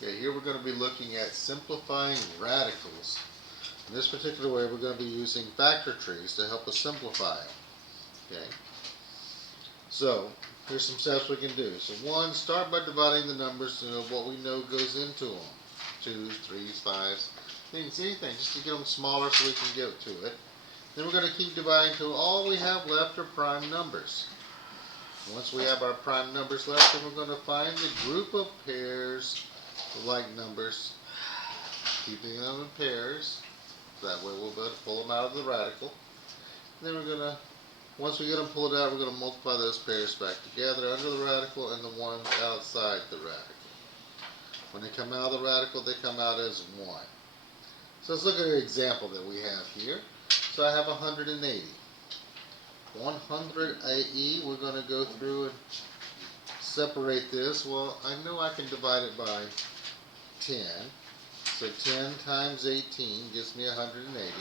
Okay, here we're going to be looking at simplifying radicals. In this particular way, we're going to be using factor trees to help us simplify them. Okay, so here's some steps we can do. So one, start by dividing the numbers into what we know goes into them. 2s, 3s, 5s, things, anything, just to get them smaller so we can get to it. Then we're going to keep dividing till all we have left are prime numbers. Once we have our prime numbers left, then we're going to find the group of pairs of like numbers, keeping them in pairs. That way we'll be able to pull them out of the radical. Then we're going to, once we get them pulled out, we're going to multiply those pairs back together under the radical and the ones outside the radical. When they come out of the radical, they come out as 1. So let's look at an example that we have here. So I have 180. 180, we're going to go through and separate this. Well, I know I can divide it by 10. So 10 times 18 gives me 180.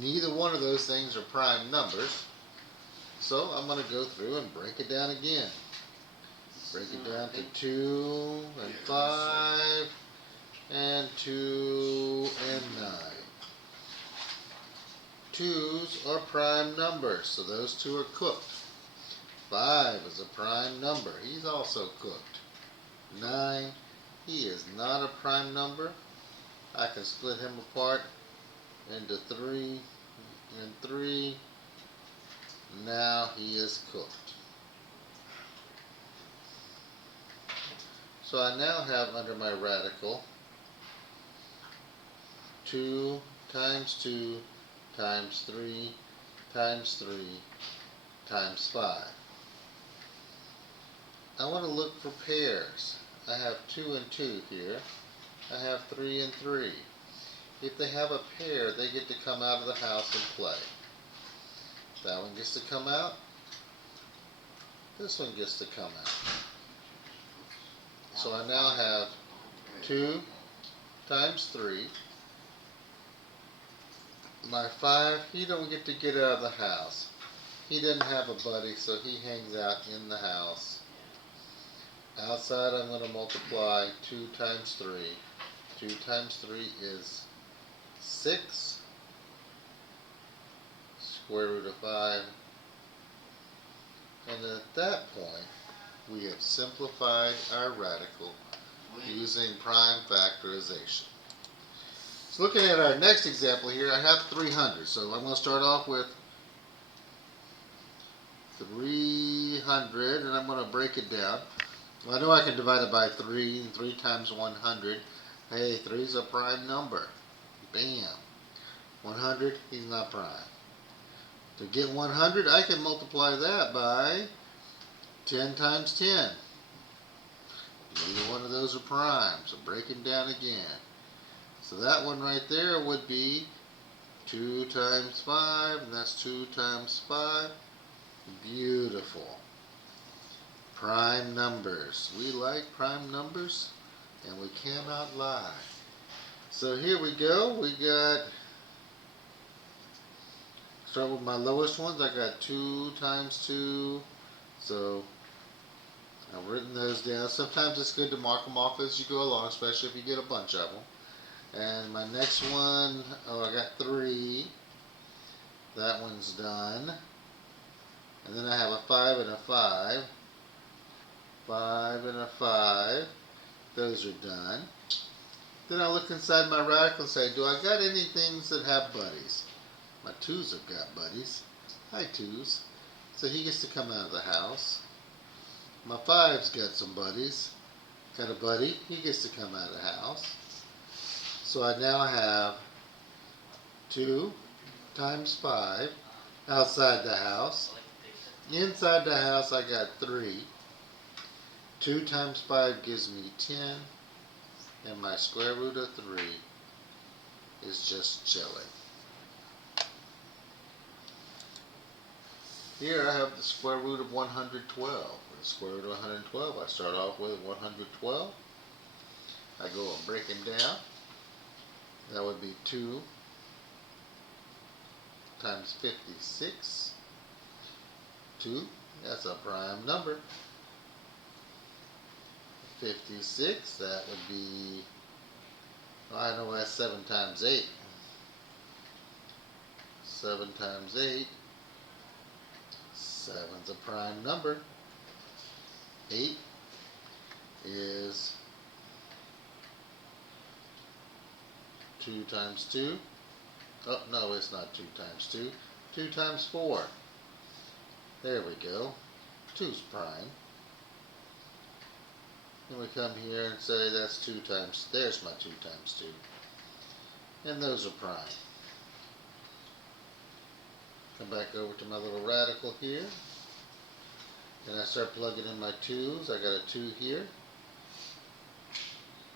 Neither one of those things are prime numbers. So I'm going to go through and break it down again. Break it down to 2 and 5 and 2 and 9. 2's are prime numbers, so those two are cooked. 5 is a prime number. He's also cooked. 9, he is not a prime number. I can split him apart into 3 and 3. Now he is cooked. So I now have under my radical 2 times 2 times 3 times 3 times 5. I want to look for pairs. I have 2 and 2 here. I have 3 and 3. If they have a pair, they get to come out of the house and play. That one gets to come out. This one gets to come out. So I now have 2 times 3. My 5, he don't get to get out of the house. He doesn't have a buddy, so he hangs out in the house. Outside, I'm going to multiply 2 times 3. 2 times 3 is 6. Square root of 5. And at that point, we have simplified our radical using prime factorization. So looking at our next example here, I have 300. So I'm going to start off with 300, and I'm going to break it down. Well, I know I can divide it by 3, and 3 times 100. Hey, 3 is a prime number. Bam. 100, he's not prime. To get 100, I can multiply that by 10 times 10. Neither one of those are prime, so break them down again. So that one right there would be 2 times 5, and that's 2 times 5. Beautiful. Prime numbers. We like prime numbers, and we cannot lie. So here we go. We got, start with my lowest ones. I got 2 times 2. So I've written those down. Sometimes it's good to mark them off as you go along, especially if you get a bunch of them. And my next one, I got 3. That one's done. And then I have a 5 and a 5. 5 and a 5. Those are done. Then I look inside my radical and say, do I got any things that have buddies? My 2's have got buddies. Hi 2's. So he gets to come out of the house. My 5's got some buddies. Got a buddy. He gets to come out of the house. So I now have 2 times 5 outside the house. Inside the house I got 3. 2 times 5 gives me 10. And my square root of 3 is just chilling. Here I have the square root of 112. The square root of 112, I start off with 112. I go and break them down. That would be 2 times 56. 2, that's a prime number. 56. That would be, well, I know that's 7 times 8. 7 times 8. 7's a prime number. 8 is 2 times 2. Oh, no, it's not 2 times 2. 2 times 4. There we go. 2's prime. And we come here and say that's 2 times, there's my 2 times 2. And those are prime. Come back over to my little radical here. And I start plugging in my 2's. I got a 2 here.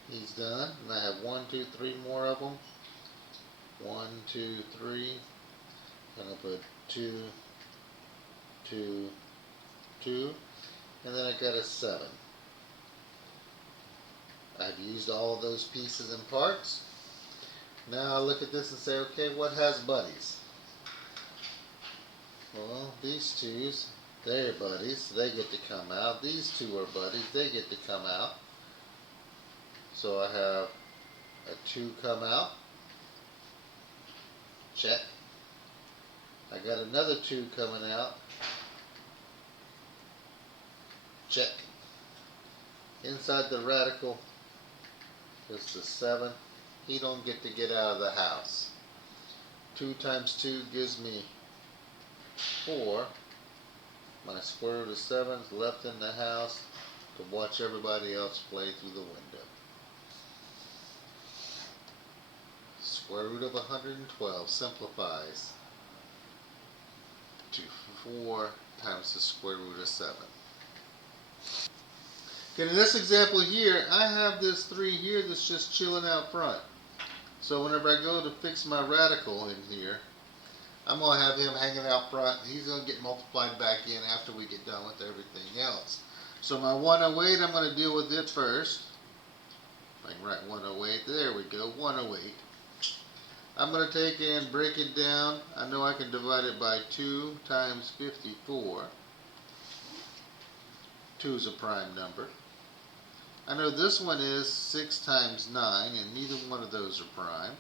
He's done. And I have 1, 2, 3 more of them. 1, 2, 3. And I put 2, 2, 2. And then I got a 7. I've used all of those pieces and parts. Now I look at this and say, okay, what has buddies? Well, these 2's, they're buddies. They get to come out. These 2 are buddies. They get to come out. So I have a 2 come out. Check. I got another 2 coming out. Check. Inside the radical is the 7. He don't get to get out of the house. 2 times 2 gives me 4. My square root of 7 is left in the house to watch everybody else play through the window. Square root of 112 simplifies to 4 times the square root of 7. Okay, in this example here, I have this 3 here that's just chilling out front. So whenever I go to fix my radical in here, I'm going to have him hanging out front. He's going to get multiplied back in after we get done with everything else. So my 108, I'm going to deal with it first. I can write 108. There we go, 108. I'm going to take and break it down. I know I can divide it by 2 times 54. 2 is a prime number. I know this one is 6 times 9, and neither one of those are prime.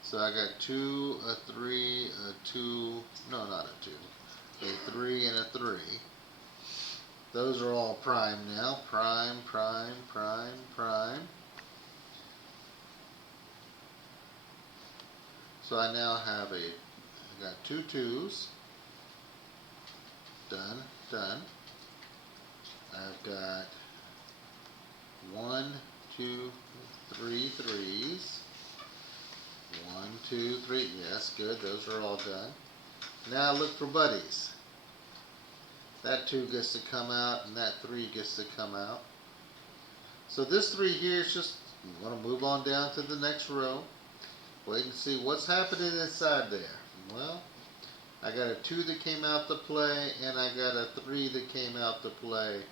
So I got 2, a 3, a 2, no, not a 2, a 3 and a 3. Those are all prime now. Prime, prime, prime, prime. So I now have I got 2 2's. Done, done. I've got 1, 2, 3 3's. 1, 2, 3. Yes, good. Those are all done. Now look for buddies. That 2 gets to come out, and that 3 gets to come out. So this 3 here is just, I'm going to move on down to the next row. Wait and see what's happening inside there. Well, I got a 2 that came out to play, and I got a 3 that came out to play.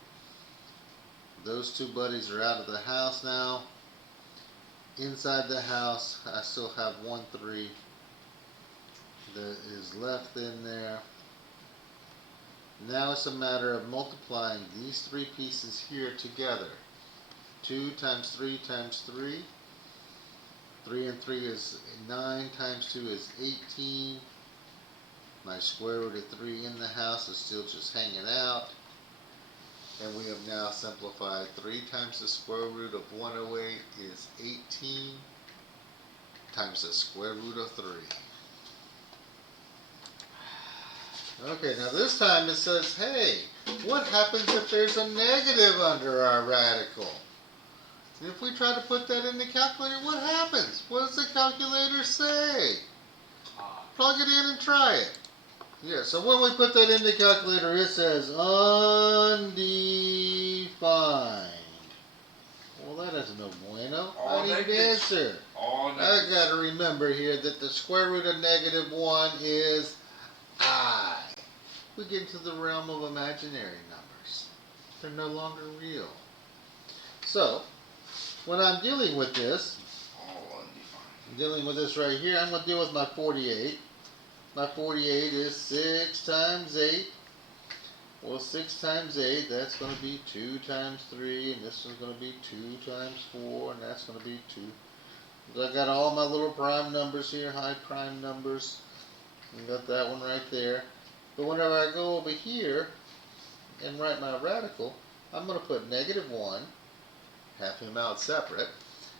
Those 2 buddies are out of the house now. Inside the house, I still have 1 3 that is left in there. Now it's a matter of multiplying these 3 pieces here together. 2 times 3 times 3. 3 and 3 is 9 times 2 is 18. My square root of 3 in the house is still just hanging out. And we have now simplified 3 times the square root of 108 is 18 times the square root of 3. Okay, now this time it says, hey, what happens if there's a negative under our radical? If we try to put that in the calculator, what happens? What does the calculator say? Plug it in and try it. Yeah, so when we put that in the calculator, it says undefined. Well, that is no bueno. I need to answer. I got to remember here that the square root of -1 is I. We get into the realm of imaginary numbers. They're no longer real. So, when I'm dealing with this, I'm dealing with this right here, I'm going to deal with my 48. My 48 is 6 times 8. Well, 6 times 8, that's going to be 2 times 3, and this one's going to be 2 times 4, and that's going to be 2. I got all my little prime numbers here, high prime numbers. I got that one right there. But whenever I go over here and write my radical, I'm going to put negative 1, have him out separate,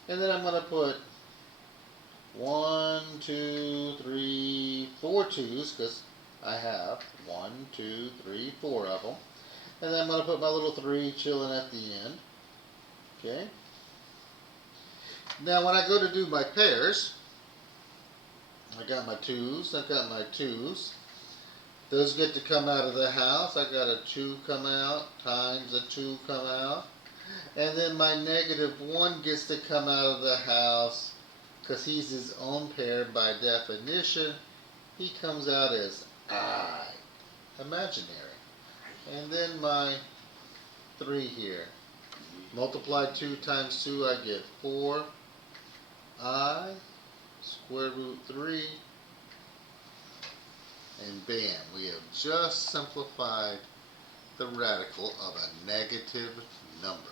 and then I'm going to put 1, 2, 3, 4 2's, because I have 1, 2, 3, 4 of them. And then I'm going to put my little 3 chilling at the end. Okay. Now when I go to do my pairs, I got my 2's, I've got my 2's. Those get to come out of the house. I got a 2 come out times a 2 come out. And then my negative 1 gets to come out of the house because he's his own pair by definition. He comes out as I, imaginary. And then my 3 here. Multiply 2 times 2, I get 4I square root 3. And bam, we have just simplified the radical of a negative number.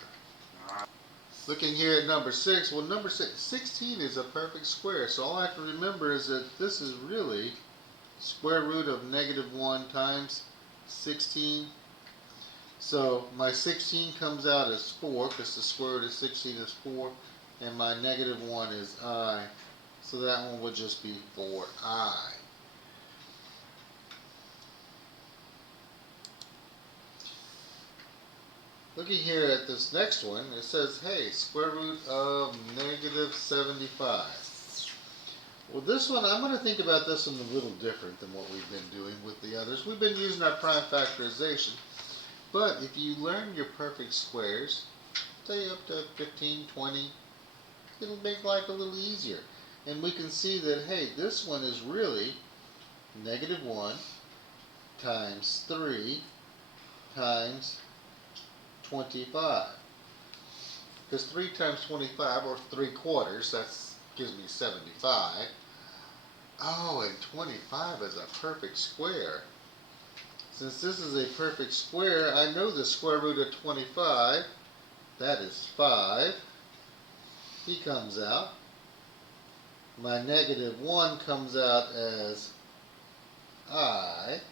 Looking here at number 6, well number 16 is a perfect square, so all I have to remember is that this is really square root of negative 1 times 16. So my 16 comes out as 4, because the square root of 16 is 4, and my negative 1 is I, so that one would just be 4I. Looking here at this next one, it says, hey, square root of negative 75. Well, this one, I'm going to think about this one a little different than what we've been doing with the others. We've been using our prime factorization, but if you learn your perfect squares, say up to 15, 20, it'll make life a little easier. And we can see that, hey, this one is really negative 1 times 3 times 25. Because 3 times 25, or 3/4, that gives me 75. Oh, and 25 is a perfect square. Since this is a perfect square, I know the square root of 25, that is 5. He comes out. My negative 1 comes out as I.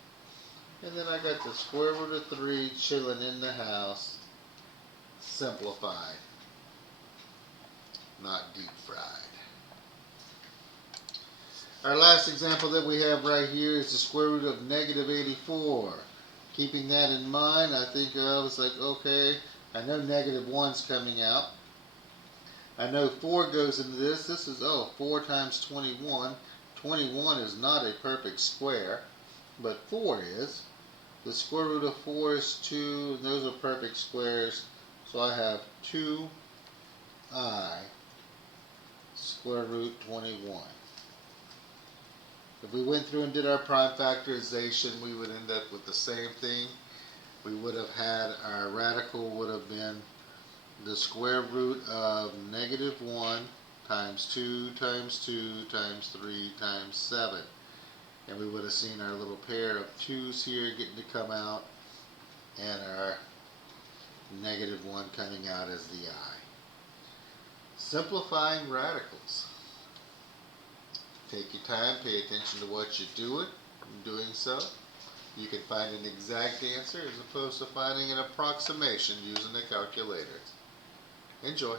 And then I got the square root of 3 chilling in the house. Simplified, not deep fried. Our last example that we have right here is the square root of negative 84. Keeping that in mind, I think I was like, okay, I know negative 1's coming out. I know 4 goes into this. This is, 4 times 21. 21 is not a perfect square, but 4 is. The square root of 4 is 2, and those are perfect squares. So I have 2I square root 21. If we went through and did our prime factorization, we would end up with the same thing. We would have had our radical would have been the square root of negative 1 times 2 times 2 times 3 times 7. And we would have seen our little pair of 2's here getting to come out, and our negative 1 coming out as the I. Simplifying radicals. Take your time, pay attention to what you're doing. In doing so, you can find an exact answer as opposed to finding an approximation using a calculator. Enjoy.